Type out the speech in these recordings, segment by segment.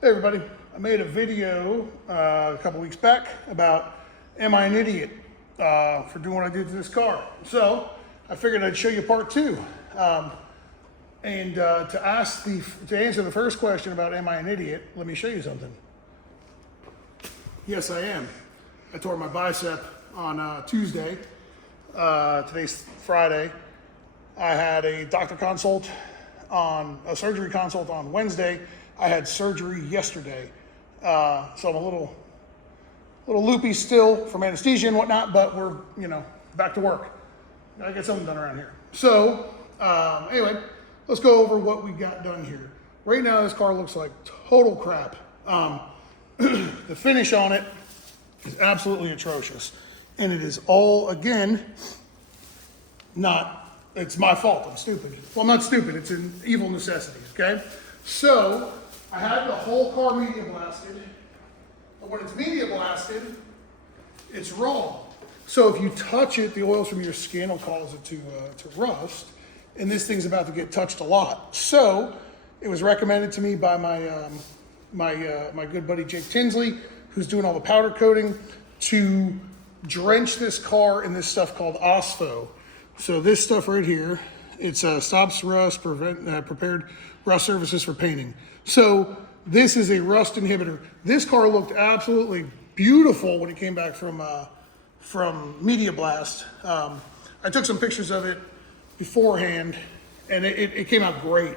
Hey everybody, I made a video a couple weeks back about am I an idiot for doing what I did to this car. So I figured I'd show you part two. To answer the first question about am I an idiot, let me show you something. Yes, I am. I tore my bicep on Tuesday. Today's Friday. I had a surgery consult on Wednesday. I had surgery yesterday. So I'm a little loopy still from anesthesia and whatnot, but we're, back to work. Gotta get something done around here. So, anyway, let's go over what we got done here. Right now, this car looks like total crap. The finish on it is absolutely atrocious. And it is all, again, it's my fault, I'm stupid. Well, I'm not stupid, it's an evil necessity, okay? So, I had the whole car media blasted, but when it's media blasted, it's wrong. So if you touch it, the oils from your skin will cause it to rust, and this thing's about to get touched a lot. So it was recommended to me by my good buddy Jake Tinsley, who's doing all the powder coating, to drench this car in this stuff called OSFO. So this stuff right here, it's stops rust, prepared rust surfaces for painting. So this is a rust inhibitor. This car looked absolutely beautiful when it came back from Media Blast. I took some pictures of it beforehand, and it came out great.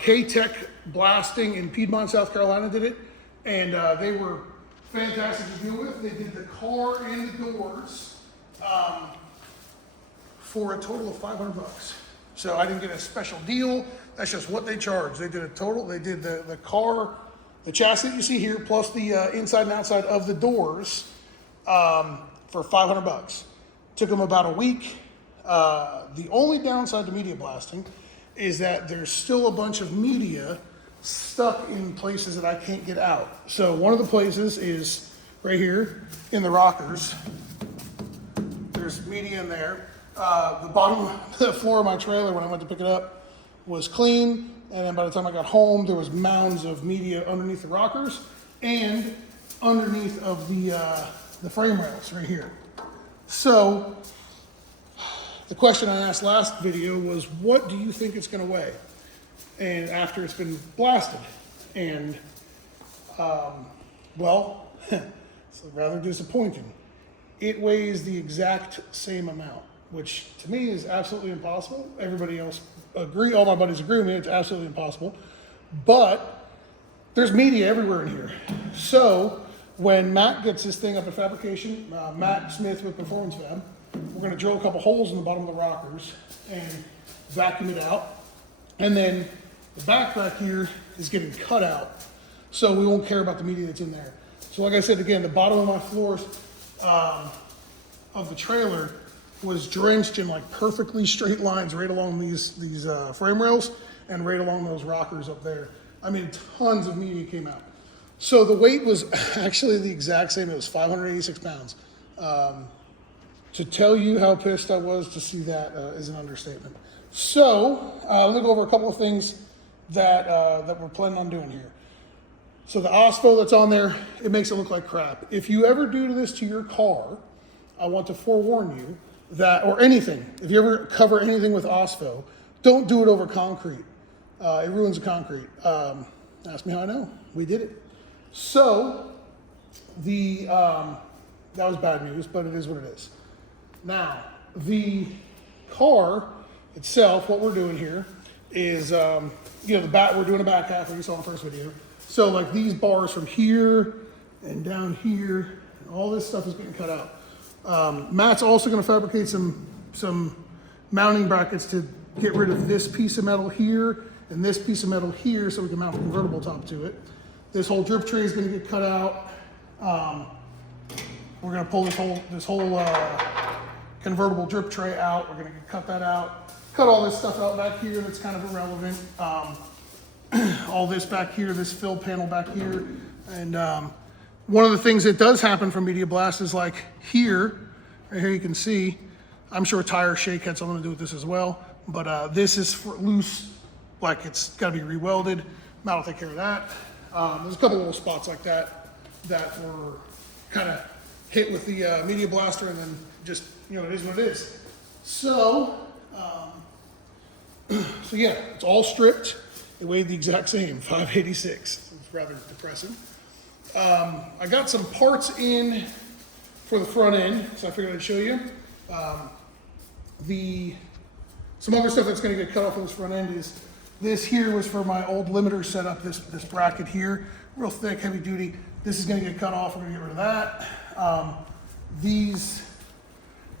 K-Tech Blasting in Piedmont, South Carolina did it, and they were fantastic to deal with. They did the car and the doors for a total of $500. So I didn't get a special deal. That's just what they charged. They did the car, the chassis that you see here, plus the inside and outside of the doors for $500. Took them about a week. The only downside to media blasting is that there's still a bunch of media stuck in places that I can't get out. So one of the places is right here in the rockers. There's media in there. The bottom of the floor of my trailer when I went to pick it up was clean, and then by the time I got home, there was mounds of media underneath the rockers and underneath of the frame rails right here. So the question I asked last video was, what do you think it's going to weigh? And after it's been blasted, and well, it's rather disappointing. It weighs the exact same amount, which to me is absolutely impossible. Everybody else agree, all my buddies agree with me, it's absolutely impossible. But there's media everywhere in here. So when Matt gets this thing up at fabrication, Matt Smith with Performance Fab, we're gonna drill a couple holes in the bottom of the rockers and vacuum it out. And then the back here is getting cut out, so we won't care about the media that's in there. So like I said, again, the bottom of my floors of the trailer was drenched in like perfectly straight lines right along these frame rails and right along those rockers up there. I mean, tons of media came out. So the weight was actually the exact same. It was 586 pounds. To tell you how pissed I was to see that is an understatement. So let me go over a couple of things that we're planning on doing here. So the OSFO that's on there, it makes it look like crap. If you ever do this to your car, I want to forewarn you that, or anything, if you ever cover anything with OSFO, don't do it over concrete. It ruins the concrete. Ask me how I know. We did it. So that was bad news, but it is what it is. Now, the car itself, what we're doing here is, we're doing a back half, like you saw in the first video. So like these bars from here and down here, and all this stuff is getting cut out. Matt's also going to fabricate some mounting brackets to get rid of this piece of metal here and this piece of metal here so we can mount the convertible top to it. This whole drip tray is going to get cut out. We're going to pull this whole convertible drip tray out. We're going to cut that out. Cut all this stuff out back here that's kind of irrelevant. All this back here, this fill panel back here. And one of the things that does happen from media blast is like here, right here you can see, I'm sure tire shake had something to do with this as well, but this is for loose, like it's gotta be rewelded. Matt will take care of that. There's a couple little spots like that that were kind of hit with the media blaster, and then just, you know, it is what it is. So, so yeah, it's all stripped. It weighed the exact same, 586. It's rather depressing. I got some parts in for the front end, so I figured I'd show you. Some other stuff that's going to get cut off of this front end is this here was for my old limiter setup, this bracket here, real thick, heavy duty. This is going to get cut off, we're going to get rid of that. These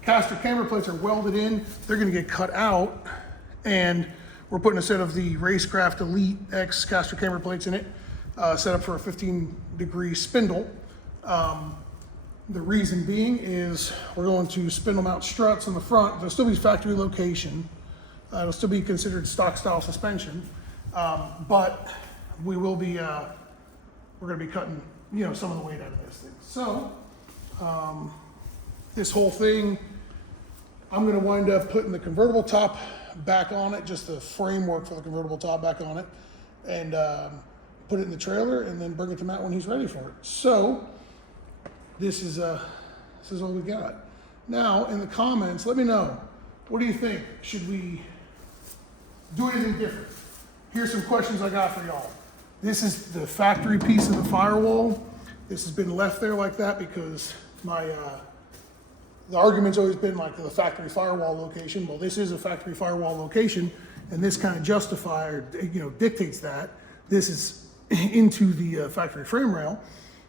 caster camber plates are welded in, they're going to get cut out, and we're putting a set of the Racecraft Elite X caster camber plates in it, set up for a 15-degree spindle. The reason being is we're going to spindle mount struts in the front. They'll still be factory location. It'll still be considered stock style suspension, but we will be, we're going to be cutting, you know, some of the weight out of this thing. So this whole thing, I'm going to wind up putting the convertible top back on it, just the framework for the convertible top back on it, and put it in the trailer, and then bring it to Matt when he's ready for it. So this is all we got. Now, in the comments, let me know, what do you think? Should we do anything different? Here's some questions I got for y'all. This is the factory piece of the firewall. This has been left there like that because the argument's always been like the factory firewall location. Well, this is a factory firewall location, and this kind of justifies, you know, dictates that. This is into the factory frame rail.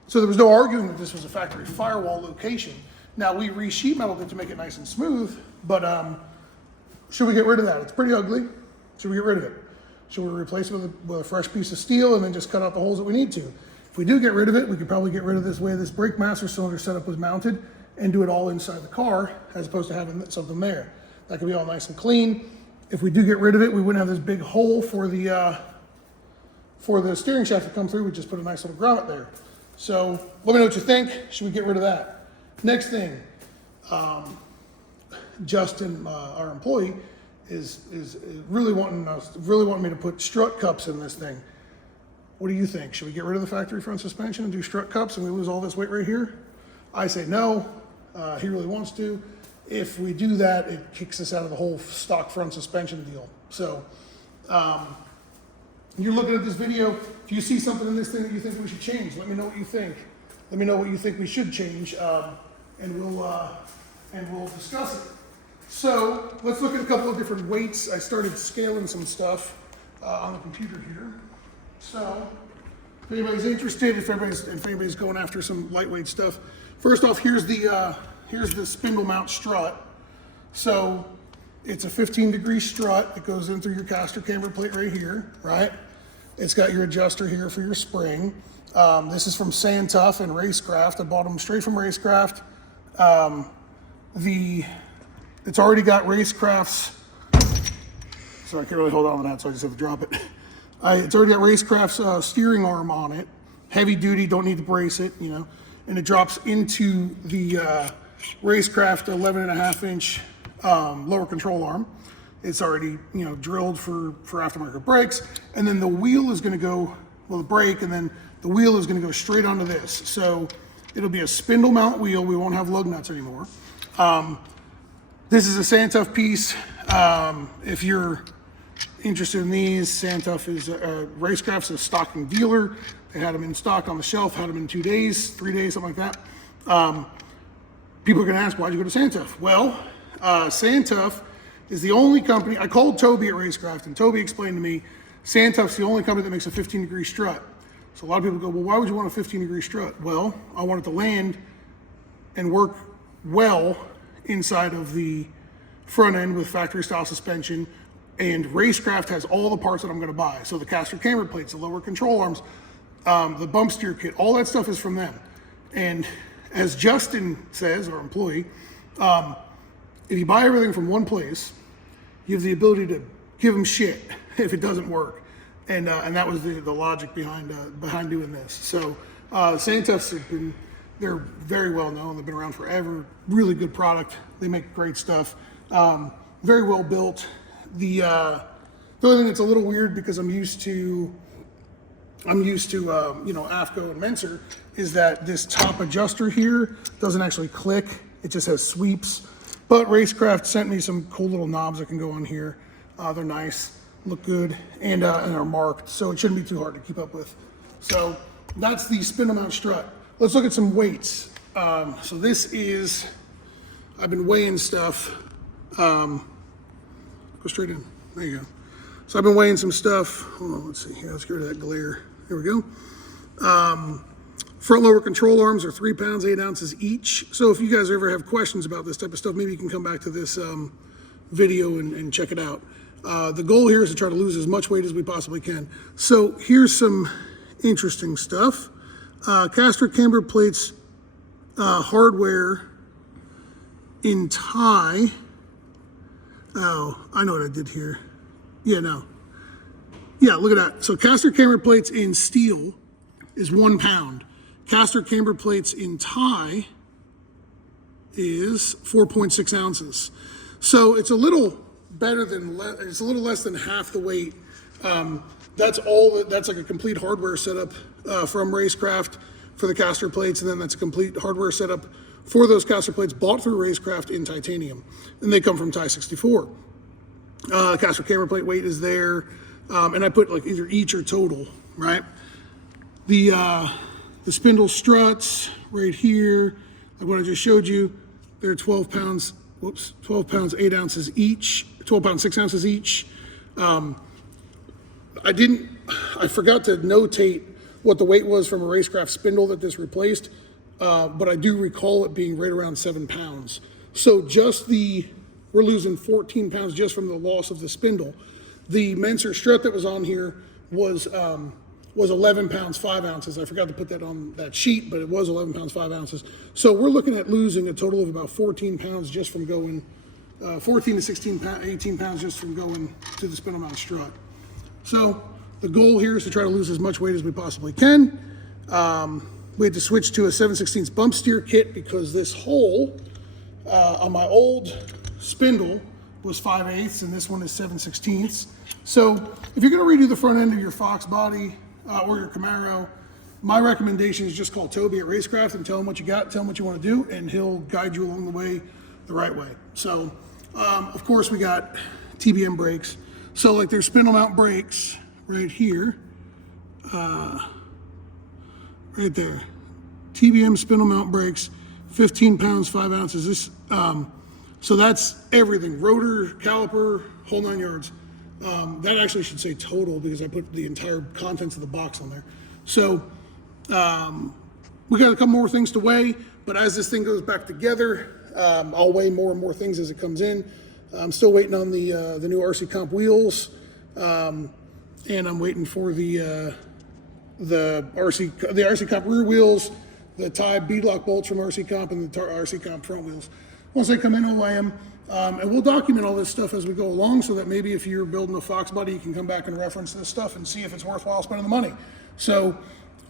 So there was no arguing that this was a factory firewall location. Now we re-sheet metaled it to make it nice and smooth, but should we get rid of that? It's pretty ugly. Should we get rid of it? Should we replace it with a fresh piece of steel and then just cut out the holes that we need to? If we do get rid of it, we could probably get rid of this way this brake master cylinder setup was mounted and do it all inside the car as opposed to having something there. That could be all nice and clean. If we do get rid of it, we wouldn't have this big hole for the steering shaft to come through. We just put a nice little grommet there. So let me know what you think. Should we get rid of that? Next thing, Justin, our employee, is really wanting me to put strut cups in this thing. What do you think? Should we get rid of the factory front suspension and do strut cups and we lose all this weight right here? I say no. He really wants to. If we do that, it kicks us out of the whole stock front suspension deal. So you're looking at this video. If you see something in this thing that you think we should change, let me know what you think. Let me know what you think we should change, and we'll discuss it. So let's look at a couple of different weights. I started scaling some stuff on the computer here. So if anybody's interested, if anybody's going after some lightweight stuff, first off, here's the spindle mount strut. So it's a 15-degree strut that goes in through your caster camber plate right here, right? It's got your adjuster here for your spring. This is from Sandtough and Racecraft. I bought them straight from Racecraft. It's already got Racecraft's, so I can't really hold on to that, so I just have to drop it. It's already got Racecraft's steering arm on it. Heavy duty, don't need to brace it, you know. And it drops into the Racecraft 11.5-inch lower control arm. It's already, you know, drilled for aftermarket brakes. And then the wheel is going to go, well, the brake, and then the wheel is going to go straight onto this. So it'll be a spindle mount wheel. We won't have lug nuts anymore. This is a Sandtough piece. If you're interested in these, Sandtough is Racecraft's a stocking dealer. They had them in stock on the shelf, had them in 2 days, 3 days, something like that. People are going to ask, why'd you go to Sandtough? Well, Sandtough is the only company. I called Toby at Racecraft, and Toby explained to me Sandtough's the only company that makes a 15-degree strut. So a lot of people go, well, why would you want a 15-degree strut? Well, I want it to land and work well inside of the front end with factory style suspension, and Racecraft has all the parts that I'm going to buy. So the caster camber plates, the lower control arms, the bump steer kit, all that stuff is from them. And as Justin says, our employee, if you buy everything from one place, you have the ability to give them shit if it doesn't work. And that was the logic behind doing this. So Sandtough's they're very well known. They've been around forever. Really good product. They make great stuff. Very well built. The only thing that's a little weird, because I'm used to I'm used to, you know, AFCO and Menser, is that this top adjuster here doesn't actually click. It just has sweeps. But Racecraft sent me some cool little knobs that can go on here. They're nice, look good, and are marked, so it shouldn't be too hard to keep up with. So that's the spindle mount strut. Let's look at some weights. So this is, I've been weighing stuff. Go straight in, there you go. So I've been weighing some stuff. Hold on, let's see here, let's get rid of that glare. Here we go. Front lower control arms are 3 pounds, 8 ounces each. So if you guys ever have questions about this type of stuff, maybe you can come back to this video and check it out. The goal here is to try to lose as much weight as we possibly can. So here's some interesting stuff. Caster camber plates, hardware in tie. Oh, I know what I did here. Yeah, no. Yeah, look at that. So caster camber plates in steel is 1 pound. Caster camber plates in tie is 4.6 ounces. So it's a little better than, it's a little less than half the weight. That's like a complete hardware setup from Racecraft for the caster plates, and then that's a complete hardware setup for those caster plates bought through Racecraft in titanium, and they come from Tie 64. Caster camber plate weight is there, and I put like either each or total, right? The spindle struts right here, like what I just showed you, they're 12 pounds, 12 pounds, 8 ounces each, 12 pounds, 6 ounces each. I forgot to notate what the weight was from a Racecraft spindle that this replaced, but I do recall it being right around 7 pounds. So we're losing 14 pounds just from the loss of the spindle. The Menser strut that was on here was 11 pounds, 5 ounces. I forgot to put that on that sheet, but it was 11 pounds, 5 ounces. So we're looking at losing a total of about 14 pounds just from going, 14 to 16, 18 pounds just from going to the spindle mount strut. So the goal here is to try to lose as much weight as we possibly can. We had to switch to a 7/16 bump steer kit because this hole on my old spindle was 5/8 and this one is 7/16. So if you're going to redo the front end of your Fox body or your Camaro, my recommendation is just call Toby at Racecraft and tell him what you got, tell him what you want to do, and he'll guide you along the way the right way. So of course we got TBM brakes. So like there's spindle mount brakes right here, right there. TBM spindle mount brakes, 15 pounds, 5 ounces. This, so that's everything, rotor, caliper, whole 9 yards. That actually should say total because I put the entire contents of the box on there. So we got a couple more things to weigh, but as this thing goes back together, I'll weigh more and more things as it comes in. I'm still waiting on the new RC Comp wheels, and I'm waiting for the RC Comp rear wheels, the tie beadlock bolts from RC Comp, and the RC Comp front wheels. Once they come in, we'll weigh them, and we'll document all this stuff as we go along, so that maybe if you're building a Fox body, you can come back and reference this stuff and see if it's worthwhile spending the money. So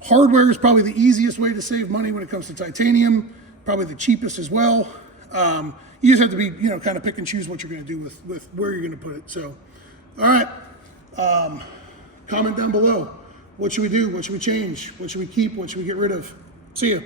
hardware is probably the easiest way to save money when it comes to titanium, probably the cheapest as well. You just have to be, you know, kind of pick and choose what you're going to do with where you're going to put it. So, all right, comment down below. What should we do? What should we change? What should we keep? What should we get rid of? See ya.